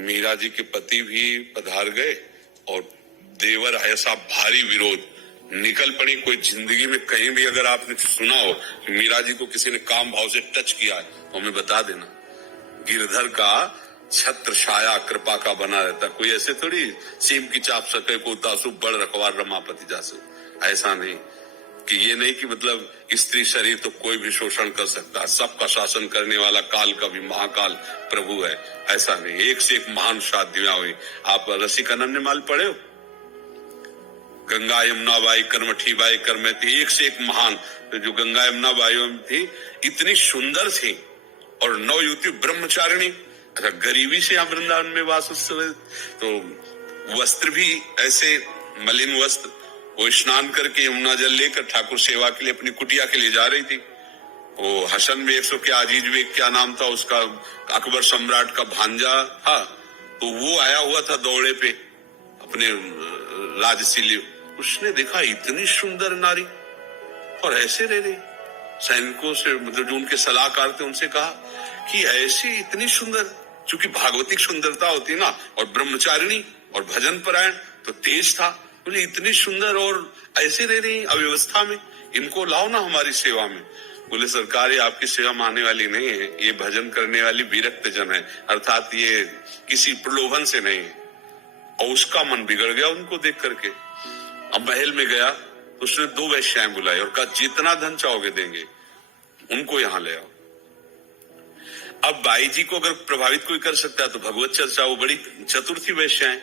मीरा जी के पति भी पधार गए और देवर ऐसा भारी विरोध, निकल पड़ी। कोई जिंदगी में कहीं भी अगर आपने सुना हो कि मीरा जी को किसी ने काम भाव से टच किया है तो हमें बता देना। गिरधर का छत्र छाया कृपा का बना रहता, कोई ऐसे थोड़ी सीम की चाप सके को तासु बड़ रखवार रमापति जासु। ऐसा नहीं कि ये नहीं कि मतलब स्त्री शरीर तो कोई भी शोषण कर सकता है, सबका शासन करने वाला काल का भी महाकाल प्रभु है, ऐसा नहीं। एक से एक महान शादियां हुई। आप रसिकानंद माल पढ़े हो? गंगा यमुना बाई कर्मठी बाई कर्मती, एक से एक महान। जो गंगा यमुना बाई थी इतनी सुंदर थी और नवयुवती ब्रह्मचारिणी। अच्छा, गरीबी से यहाँ वृंदावन में वास उस समय, तो वस्त्र भी ऐसे मलिन वस्त्र, वो स्नान करके यमुना जल लेकर ठाकुर सेवा के लिए अपनी कुटिया के लिए जा रही थी। वो हसन बेग सो क्या अजीज बेग क्या नाम था उसका, अकबर सम्राट का भांजा था, तो वो आया हुआ था दौड़े पे अपने राजसी लिए। उसने देखा इतनी सुंदर नारी और ऐसे रह रही। सैनिकों से मतलब जो उनके सलाहकार थे उनसे कहा कि ऐसी इतनी सुंदर, चूंकि भागवतिक सुंदरता होती है ना, और ब्रह्मचारिणी और भजन परायण तो तेज था, बोले इतनी सुंदर और ऐसे रह रही अव्यवस्था में, इनको लाओ ना हमारी सेवा में। बोले सरकार ये आपकी सेवा में आने वाली नहीं है, ये भजन करने वाली विरक्त जन है, अर्थात ये किसी प्रलोभन से नहीं है। और उसका मन बिगड़ गया उनको देख करके। अब महल में गया तो उसने 2 वैश्याएं बुलाई और कहा जितना धन चाहोगे देंगे, उनको यहाँ ले आओ। अब बाई जी को अगर प्रभावित कोई कर सकता है तो भगवत चर्चा, वो बड़ी चतुर थी वैश्याएं,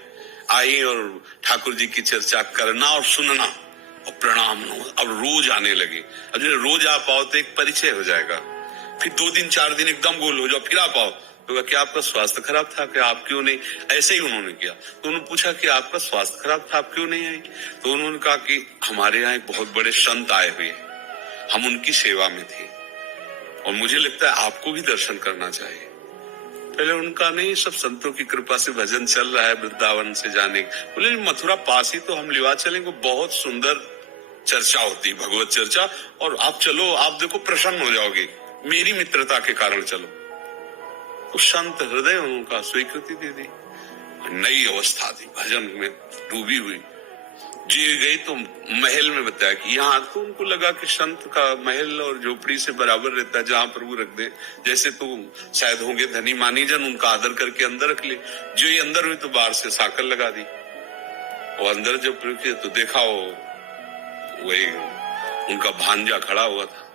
आई और ठाकुर जी की चर्चा करना और सुनना और प्रणाम। अब रोज आने लगी। अब जब रोज आ पाओ तो एक परिचय हो जाएगा, फिर 2 दिन 4 दिन एकदम गोल हो जाओ, फिर आ पाओ तो क्या आपका स्वास्थ्य खराब था, क्या आप क्यों नहीं? ऐसे ही उन्होंने किया। तो उन्होंने पूछा कि आपका स्वास्थ्य खराब था, आप क्यों नहीं आई? तो उन्होंने कहा कि हमारे यहाँ एक बहुत बड़े संत आए हुए, हम उनकी सेवा में थे और मुझे लगता है आपको भी दर्शन करना चाहिए। पहले उनका नहीं, सब संतों की कृपा से भजन चल रहा है वृंदावन से जाने। बोले मथुरा पास ही तो हम लिवा चलेंगे, बहुत सुंदर चर्चा होती भगवत चर्चा, और आप चलो, आप देखो प्रसन्न हो जाओगे, मेरी मित्रता के कारण चलो। तो संत हृदय उनका स्वीकृति दे दी। नई अवस्था थी, भजन में डूबी हुई। जी गई तो महल में बताया कि यहाँ तो उनको लगा कि संत का महल और झोपड़ी से बराबर रहता है, जहाँ प्रभु रख दे। जैसे तो शायद होंगे धनी मानी जन, उनका आदर करके अंदर रख ले। जो ये अंदर हुई तो बाहर से साकर लगा दी। और अंदर जब प्रवेश तो देखा वही उनका भांजा खड़ा हुआ था।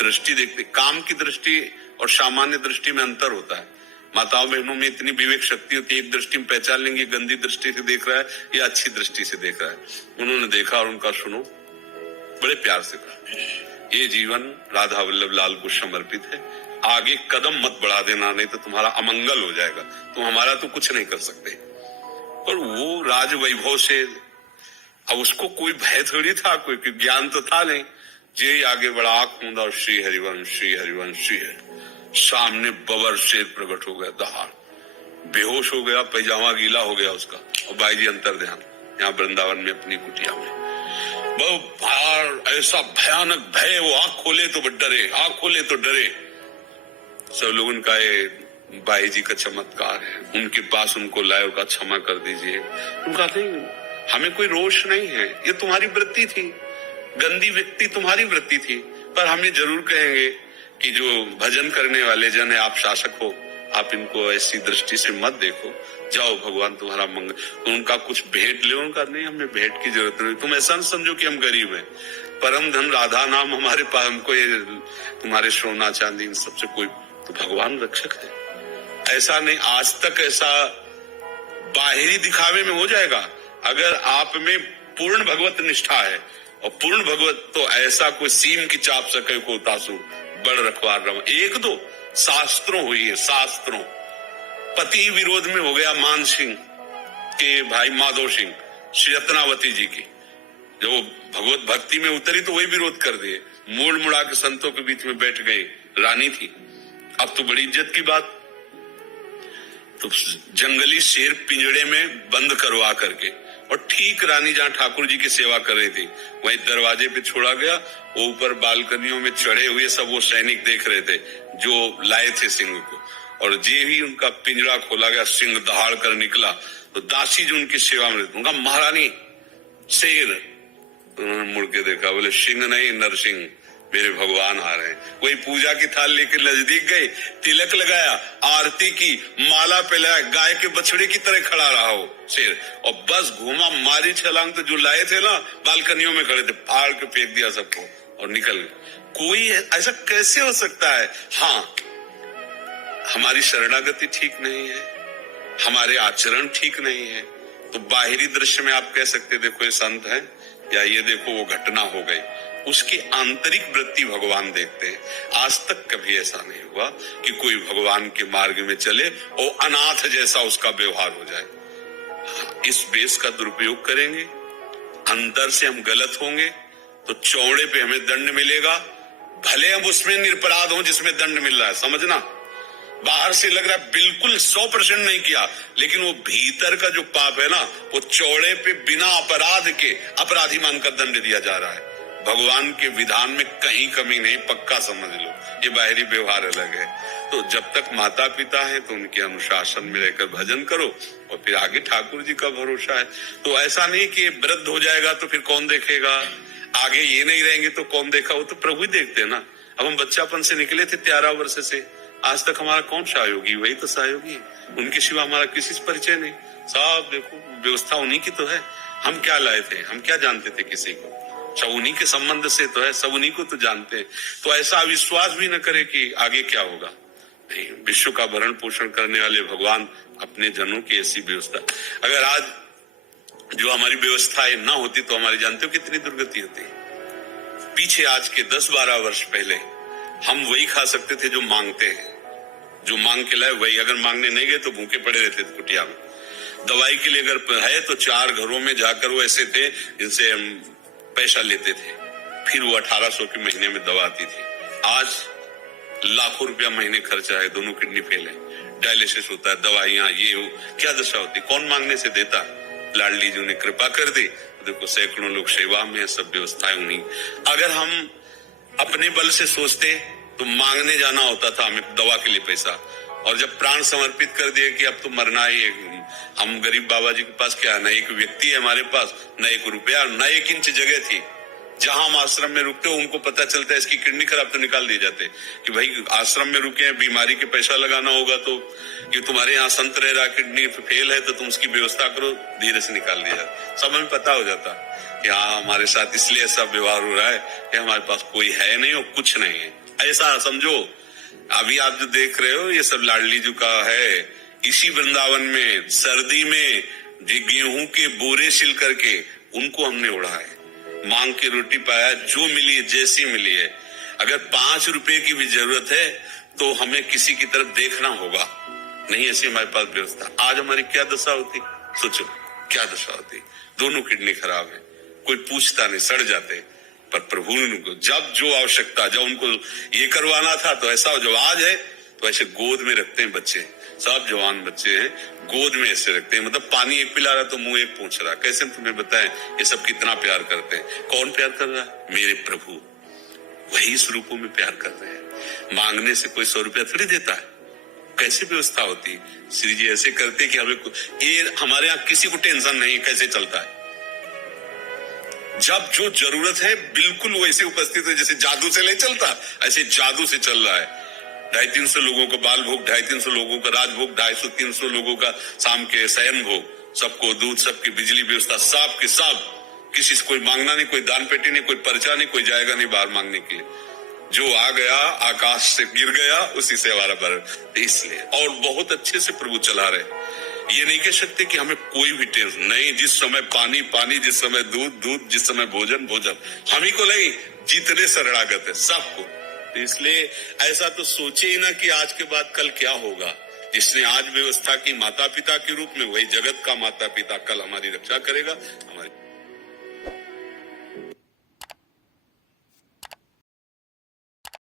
दृष्टि देखते, काम की दृष्टि और सामान्य दृष्टि में अंतर होता है। माताओं बहनों में इतनी विवेक शक्ति होती है, एक दृष्टि में पहचान लेंगे गंदी दृष्टि से देख रहा है या अच्छी दृष्टि से देख रहा है। उन्होंने देखा और उनका सुनो, बड़े प्यार से कहा ये जीवन राधा वल्लभ लाल को समर्पित है, आगे कदम मत बढ़ा देना, नहीं तो तुम्हारा अमंगल हो जाएगा, तुम हमारा तो कुछ नहीं कर सकते। और वो राज वैभव से, अब उसको कोई भय थोड़ी था, कोई ज्ञान तो था नहीं। जे आगे बड़ा आंख मूंदा और श्री हरिवंश श्री हरिवंश श्री हरि। सामने बबर शेर प्रकट हो गया, दहाड़ बेहोश हो गया, पैजामा गीला हो गया उसका। और बाई जी अंतर ध्यान यहाँ वृंदावन में अपनी कुटिया में, बहुत भार ऐसा भयानक भय, वो आंख खोले तो डरे, आंख खोले तो डरे। सब लोग उनका ये बाई जी का चमत्कार है, उनके पास उनको लाए, उनका क्षमा कर दीजिए। उनका नहीं, हमें कोई रोष नहीं है, ये तुम्हारी वृत्ति थी, गंदी व्यक्ति तुम्हारी वृत्ति थी, पर हमें जरूर कहेंगे कि जो भजन करने वाले जन है, आप शासक हो, आप इनको ऐसी दृष्टि से मत देखो, जाओ भगवान तुम्हारा मंगल। तो उनका कुछ भेंट ले, उनका नहीं, हमें भेंट की जरूरत नहीं, तुम ऐसा न समझो कि हम गरीब हैं, परम धन राधा नाम हमारे पास, हमको ये तुम्हारे सोना चांदी इन सबसे कोई, तो भगवान रक्षक है। ऐसा नहीं, आज तक ऐसा बाहरी दिखावे में हो जाएगा। अगर आप में पूर्ण भगवत निष्ठा है, और पूर्ण भगवत तो ऐसा कोई सीम की चाप सके को तासु बड़ रखवार रम। 1-2 शास्त्रों हुई है, शास्त्रों। पति विरोध में हो गया मान सिंह के भाई माधव सिंह, श्री रत्नावती जी की, जब वो भगवत भक्ति में उतरी तो वही विरोध कर दिए, मोड़ मुड़ा के संतों के बीच में बैठ गई, रानी थी। अब तो बड़ी इज्जत की बात, तो जंगली शेर पिंजड़े में बंद करवा करके, और ठीक रानी जहाँ ठाकुर जी की सेवा कर रही थी वहीं दरवाजे पे छोड़ा गया। वो ऊपर बालकनियों में चढ़े हुए सब वो सैनिक देख रहे थे जो लाए थे सिंह को, और जे ही उनका पिंजरा खोला गया, सिंह दहाड़ कर निकला, तो दासी जो उनकी सेवा में, उनका महारानी शेर, उन्होंने मुड़ के देखा, बोले सिंह नहीं नरसिंह, मेरे भगवान आ रहे हैं। वही पूजा की थाल लेकर नजदीक गए, तिलक लगाया, आरती की, माला पहनाया, गाय के बछड़े की तरह खड़ा रहा हो शेर, और बस घूमा, मारी छलांग, तो जो लाए थे ना बालकनियों में खड़े थे, फाड़ के फेंक दिया सबको और निकल गए। कोई ऐसा कैसे हो सकता है? हाँ, हमारी शरणागति ठीक नहीं है, हमारे आचरण ठीक नहीं है, तो बाहरी दृश्य में आप कह सकते देखो ये संत है, या ये देखो वो घटना हो गई, उसकी आंतरिक वृत्ति भगवान देखते हैं। आज तक कभी ऐसा नहीं हुआ कि कोई भगवान के मार्ग में चले और अनाथ जैसा उसका व्यवहार हो जाए। इस बेस का दुरुपयोग करेंगे, अंदर से हम गलत होंगे, तो चौड़े पे हमें दंड मिलेगा, भले हम उसमें निरपराध हों जिसमें दंड मिल रहा है, समझना। बाहर से लग रहा है बिल्कुल 100% नहीं किया, लेकिन वो भीतर का जो पाप है ना, वो चौड़े पे बिना अपराध के अपराधी मानकर दंड दिया जा रहा है। भगवान के विधान में कहीं कमी नहीं, पक्का समझ लो, ये बाहरी व्यवहार अलग है। तो जब तक माता पिता है तो उनके अनुशासन में रहकर भजन करो, और फिर आगे ठाकुर जी का भरोसा है। तो ऐसा नहीं कि वृद्ध हो जाएगा तो फिर कौन देखेगा, आगे ये नहीं रहेंगे तो कौन देखा, वो तो प्रभु ही देखते हैं ना। अब हम बच्चापन से निकले थे 13 वर्ष से, आज तक हमारा कौन सहयोगी, वही तो सहयोगी है, उनके सिवा हमारा किसी से परिचय नहीं। सब देखो व्यवस्था उन्हीं की तो है, हम क्या लाए थे, हम क्या जानते थे किसी को, सब उन्हीं के संबंध से तो है, सब उन्हीं को तो जानते हैं। तो ऐसा विश्वास भी न करे कि आगे क्या होगा। नहीं, विश्व का भरण पोषण करने वाले भगवान अपने जनों की ऐसी व्यवस्था, अगर आज जो हमारी व्यवस्थाएं न होती तो हमारी जानते हो कितनी दुर्गति होती। पीछे आज के 10-12 वर्ष पहले हम वही खा सकते थे जो मांगते हैं, जो मांग के लाए वही, अगर मांगने नहीं गए तो भूखे पड़े रहते थे कुटिया में। दवाई के लिए अगर है तो 4 घरों में जाकर वो ऐसे थे जिनसे हम पैसा लेते थे, फिर वो 1800 के महीने में दवा आती थी। आज लाखों रुपया महीने खर्चा है, दोनों किडनी फेल है, डायलिसिस होता है, दवाइयां, ये वो, क्या दशा होती, कौन मांगने से देता। लाडली जी ने कृपा कर दी, देखो सैकड़ों लोग सेवा में, सब व्यवस्थाएं उन्हीं। अगर हम अपने बल से सोचते तो मांगने जाना होता था हमें दवा के लिए पैसा, और जब प्राण समर्पित कर दिए कि अब तो मरना ही है, हम गरीब बाबा जी के पास क्या, न एक व्यक्ति है हमारे पास, न 1 रुपया, न 1 इंच जगह थी। जहां हम आश्रम में रुकते हो उनको पता चलता है इसकी किडनी खराब, तो निकाल दिए जाते कि भाई आश्रम में रुके हैं, बीमारी के पैसा लगाना होगा, तो कि तुम्हारे यहाँ संत रह रहा, किडनी फेल है, तो तुम उसकी व्यवस्था करो, धीरे से निकाल दिया जाता। सब हमें पता हो जाता कि हाँ हमारे साथ इसलिए ऐसा व्यवहार हो रहा है कि हमारे पास कोई है नहीं और कुछ नहीं है, ऐसा समझो। अभी आप जो देख रहे हो ये सब लाडली जी का है। इसी वृंदावन में सर्दी में गेहूं के बोरे सिल करके उनको हमने ओढ़ा है, मांग के रोटी पाया, जो मिली जैसी मिली है। अगर 5 रुपए की भी जरूरत है तो हमें किसी की तरफ देखना होगा, नहीं ऐसी हमारे पास व्यवस्था। आज हमारी क्या दशा होती, सोचो क्या दशा होती। दोनों किडनी खराब है, कोई पूछता नहीं, सड़ जाते। पर प्रभु उनको जब जो आवश्यकता, जब उनको ये करवाना था तो ऐसा, जब आज है तो ऐसे गोद में रखते हैं बच्चे, सब जवान बच्चे हैं, गोद में ऐसे रखते हैं, मतलब पानी एक पिला रहा तो मुंह एक पूछ रहा। कैसे तुम्हें बताएं ये सब कितना प्यार करते हैं। कौन प्यार कर रहा है? मेरे प्रभु, वही स्वरूपों में प्यार कर रहे हैं। मांगने से कोई 100 रुपया थोड़ी देता है। कैसी व्यवस्था होती, श्री जी ऐसे करते कि हमें, ये हमारे यहाँ किसी को टेंशन नहीं कैसे चलता है। जब जो जरूरत है बिल्कुल वैसे उपस्थित है, जैसे जादू से नहीं चलता, ऐसे जादू से चल रहा है। 250-300 लोगों का बाल भोग, 250-300 लोगों का राजभोग, 250-300 लोगों का शाम के शयन भोग, सबको दूध, सबकी बिजली व्यवस्था, सब के सब, किसी से कोई मांगना नहीं, कोई दान पेटी नहीं, कोई पर्चा नहीं, कोई जाएगा नहीं बाहर मांगने के लिए। जो आ गया आकाश से गिर गया उसी से हमारा भरण। इसलिए और बहुत अच्छे से प्रभु चला रहे। ये नहीं कह सकते कि हमें कोई भी टेंशन नहीं, जिस समय पानी पानी, जिस समय दूध दूध, जिस समय भोजन भोजन, हम ही को नहीं, जितने शरणागत है सबको। इसलिए ऐसा तो सोचे ही ना कि आज के बाद कल क्या होगा। जिसने आज व्यवस्था की माता पिता के रूप में, वही जगत का माता पिता कल हमारी रक्षा करेगा।